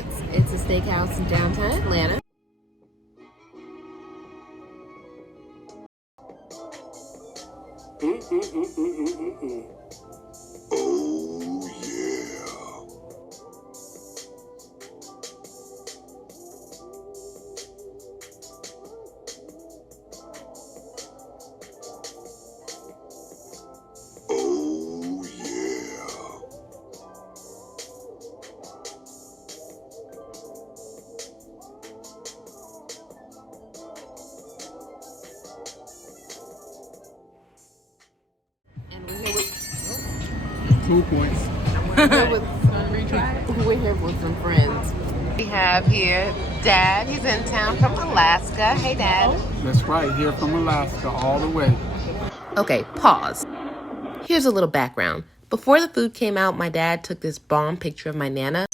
Bites. It's a steakhouse in downtown Atlanta. Oh, yeah. Oh, yeah. And we're here with 2 points. we're here with some friends. We have here Dad. He's in town from Alaska. Hey, Dad. That's right, here from Alaska all the way. Okay, pause. Here's a little background. Before the food came out, my dad took this bomb picture of my Nana.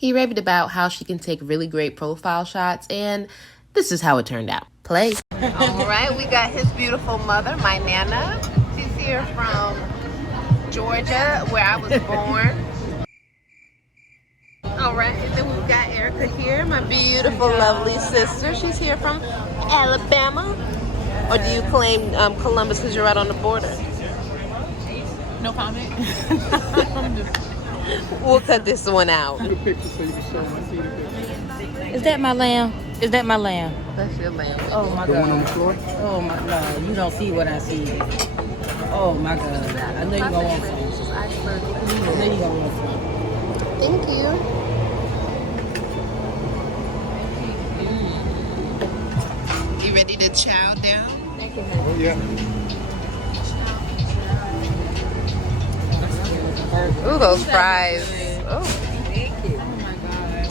He raved about how she can take really great profile shots, and this is how it turned out. Play. All right, we got his beautiful mother, my Nana. She's here from Georgia, where I was born. All right, and then we've got Erica here, my beautiful, lovely sister. She's here from Alabama. Or do you claim Columbus because you're right on the border? No comment. We'll cut this one out. The picture so you can show them. I see the picture. Is that my lamb? Is that my lamb? That's your lamb. Oh my The one on the God. floor? Oh my God. You don't see what I see. Oh my God. I know you're going to want some. I know you're going to want some. Thank you. You ready to chow down? Oh, yeah. Ooh, those fries. Oh. Thank you. Oh my God.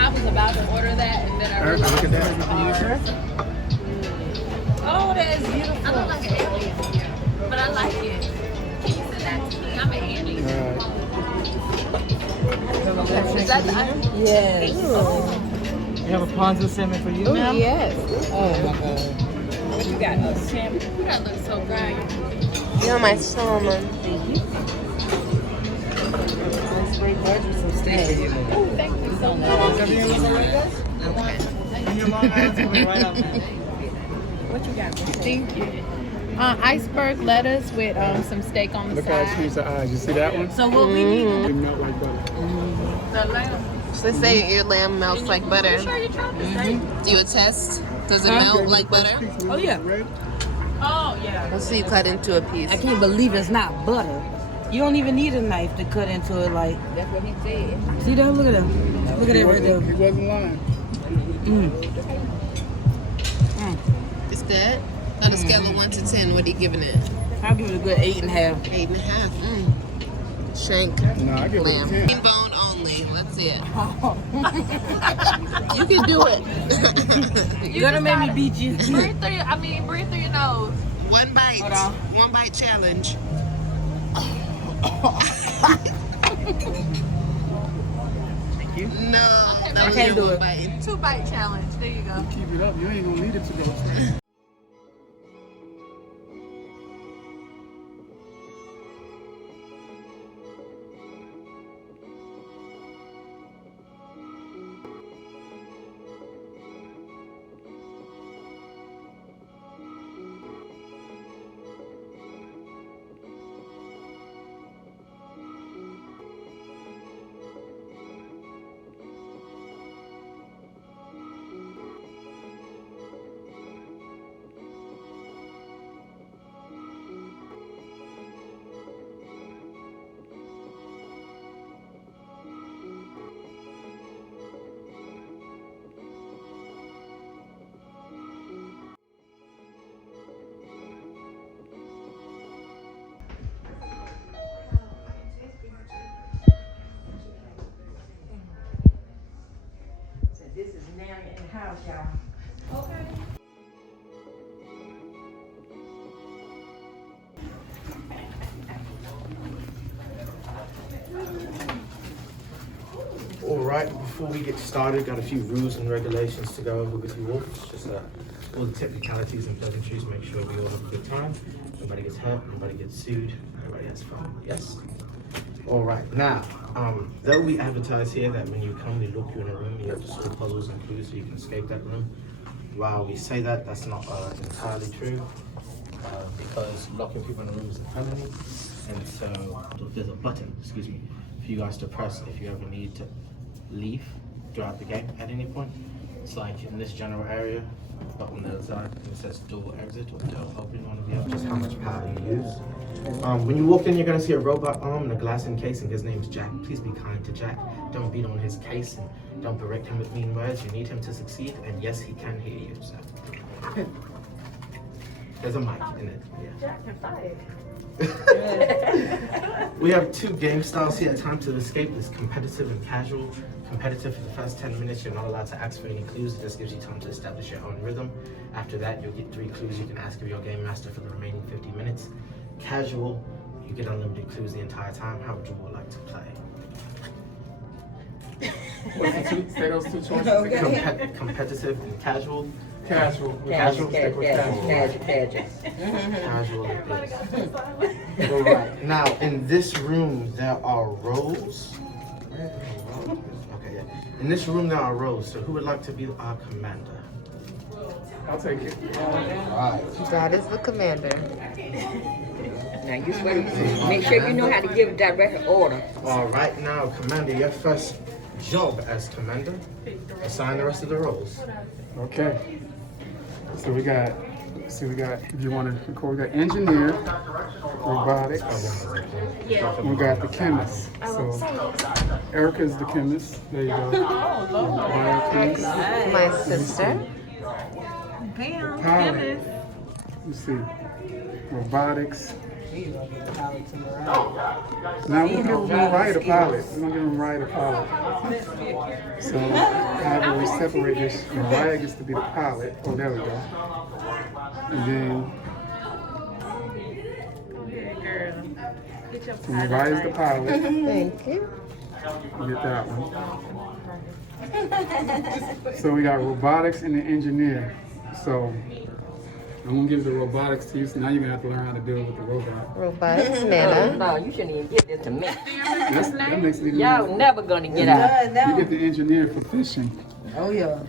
I was about to order that and then I Erica, realized look at that. oh, that is beautiful. I look like an alien, but I like it. Can you send that to me? I'm an alien. Is that the item? Yes. You have a ponzu salmon for you, ma'am? Yes. Oh my God. What you got? A salmon? That looks so good. You're my salmon. Thank you. Some steak for you. Oh, thank you so much. What you got? Thank you. Iceberg lettuce with some steak on the Look how it side. changed the eyes. You see that one? So what we need? They melt like butter. The lamb. So they say your lamb melts like butter. Sure, you tried the steak. Do you attest? Does it melt like butter? Oh, yeah. Oh yeah. Let's see you cut into a piece. I can't believe it's not butter. You don't even need a knife to cut into it like. That's what he said. See that? Look at that. Look at it right there. He wasn't lying. It's good? On a scale of 1 to 10, what are you giving it? I'll give it a good 8.5. 8.5. Shank No, I give it a lamb. 10. Green bone only. Let's see it. You can do it. You're gonna make me beat you. Breathe through your nose. One bite. Hold on. One bite challenge. Thank you. No. Okay, That was can't your do one it. bite. 2-bite challenge. There you go. Keep it up. You ain't gonna need it to go. This is now in the house, y'all. Okay. All right, before we get started, got a few rules and regulations to go over with you all. Just all the technicalities and pleasantries, make sure we all have a good time. Nobody gets hurt, nobody gets sued, everybody has fun, yes? All right, now, Though we advertise here that when you come, we lock you in a room, you have to solve puzzles and clues so you can escape that room. While we say that, that's not entirely true, because locking people in a room is a felony. And so there's a button, excuse me, for you guys to press if you ever need to leave throughout the game at any point. It's like in this general area, up on the other side, it says door exit or door open on the other, just how much power you use. When you walk in, you're gonna see a robot arm and a glass encasing. His name's Jack. Please be kind to Jack. Don't beat on his case and don't berate him with mean words. You need him to succeed, and yes, he can hear you. So there's a mic in it. Yeah. Jack can fight. We have two game styles here. Time to escape is competitive and casual. Competitive for the first 10 minutes, you're not allowed to ask for any clues. It just gives you time to establish your own rhythm. After that, you'll get 3 clues you can ask of your game master for the remaining 50 minutes. Casual, you get unlimited clues the entire time. How would you all like to play? What's the two? Say those 2 choices. Okay. Competitive and casual. Casual. Casual. Stick with casual. Casual it is. All right. Now, in this room, there are roles. Okay, yeah. In this room, there are roles. So, who would like to be our commander? I'll take it. All right. That is the commander. Now you better make sure you know how to give direct order. All right, now, Commander, your first job as Commander, assign the rest of the roles. Okay. So we got, if you want to record, we got engineer, robotics, we got the chemist. So Erica's the chemist. There you go. Biochemist. My sister. Pilot. Let's see. Robotics. Now we're gonna give him right a pilot. We're gonna give him right a pilot. So however we separate this, Mariah gets to be the pilot. Oh, there we go. And then so Mariah's the pilot. Thank you. You get that one. So we got robotics and the engineer. So I'm gonna give the robotics to you, so now you're gonna have to learn how to deal with the robot. Robotics, Nana. No, you shouldn't even give this to me. That makes it even Y'all easier. never gonna get out. You get the engineer for fishing. Oh yeah.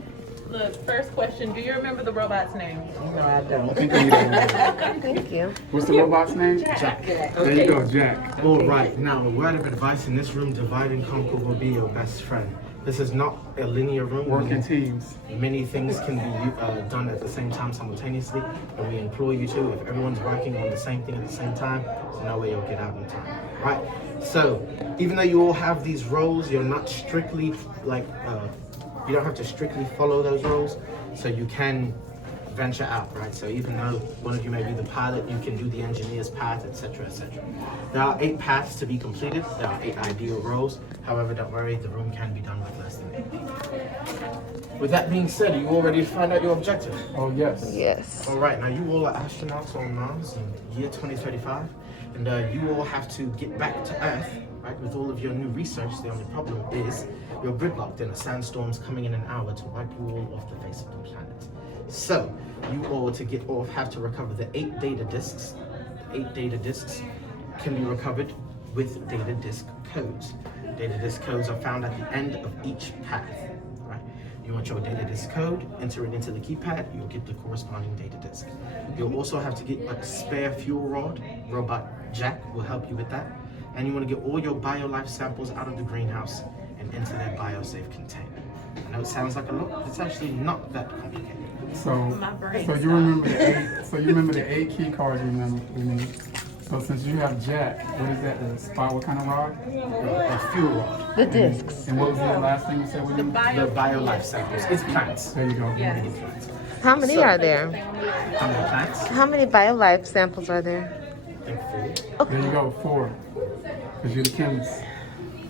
Look, first question, do you remember the robot's name? No, I don't. I think I need that. Thank you. What's the robot's name? Jack. There you go, Jack. All right, now, a word of advice in this room, divide and conquer will be your best friend. This is not a linear room. Work in teams. Many things can be done at the same time simultaneously, and we implore you to. If everyone's working on the same thing at the same time, there's no way you'll get out in time. Right? So, even though you all have these roles, you're not strictly like, you don't have to strictly follow those roles, so you can venture out, right? So even though one of you may be the pilot, you can do the engineer's path, etc., etc. There are 8 paths to be completed. There are 8 ideal roles. However, don't worry, the room can be done with less than 8 people. With that being said, are you all ready to find out your objective? Oh yes. Yes. All right, now you all are astronauts on Mars in year 2035, and you all have to get back to Earth, right? With all of your new research, the only problem is you're gridlocked and a sandstorm's coming in an hour to wipe you all off the face of the planet. So, you all to get off have to recover the 8 data disks. The 8 data disks can be recovered with data disk codes. Data disk codes are found at the end of each path, right? You want your data disk code, enter it into the keypad, you'll get the corresponding data disk. You'll also have to get a spare fuel rod. Robot Jack will help you with that. And you want to get all your BioLife samples out of the greenhouse and into their BioSafe container. I know it sounds like a lot, it's actually not that complicated. So you remember the 8 key cards we need. So since you have Jack, what is that? A spot? What kind of rod? A fuel rod. The discs. And what was the last thing you said we need? The BioLife samples. It's plants. There you go. Yes. It's plants. How many So- are there? How many plants? How many BioLife samples are there? I think 4. There you go, 4. Because you're the chemist.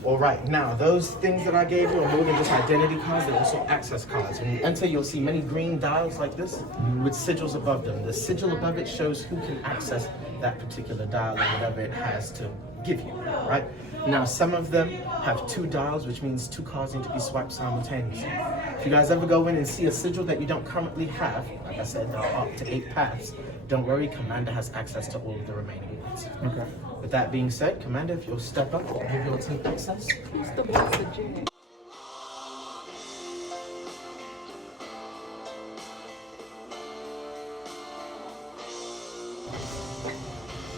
All right, now those things that I gave you are more than just identity cards, they're also access cards. When you enter, you'll see many green dials like this with sigils above them. The sigil above it shows who can access that particular dial or whatever it has to give you, right? Now, some of them have 2 dials, which means 2 cards need to be swiped simultaneously. If you guys ever go in and see a sigil that you don't currently have, like I said, there are up to 8 paths, don't worry, Commander has access to all of the remaining ones. Okay. With that being said, Commander, if you'll step up, I'll give your team access. So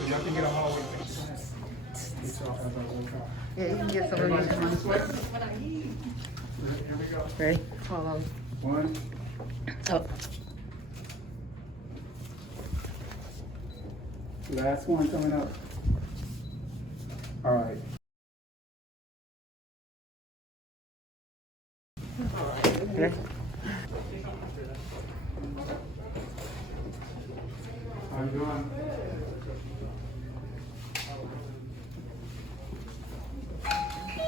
y'all can get a hallway. Yeah, you can get some Everybody of come this way. Here we go. Ready? Hold on. One. Oh. Last one coming up. All right. Ready? How you doing?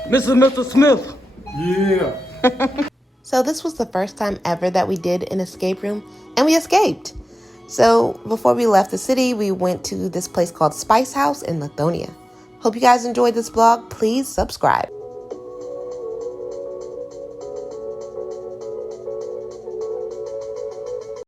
Mr. Smith. Yeah. So this was the first time ever that we did an escape room, and we escaped. So before we left the city, we went to this place called Spice House in Lithonia. Hope you guys enjoyed this vlog. Please subscribe.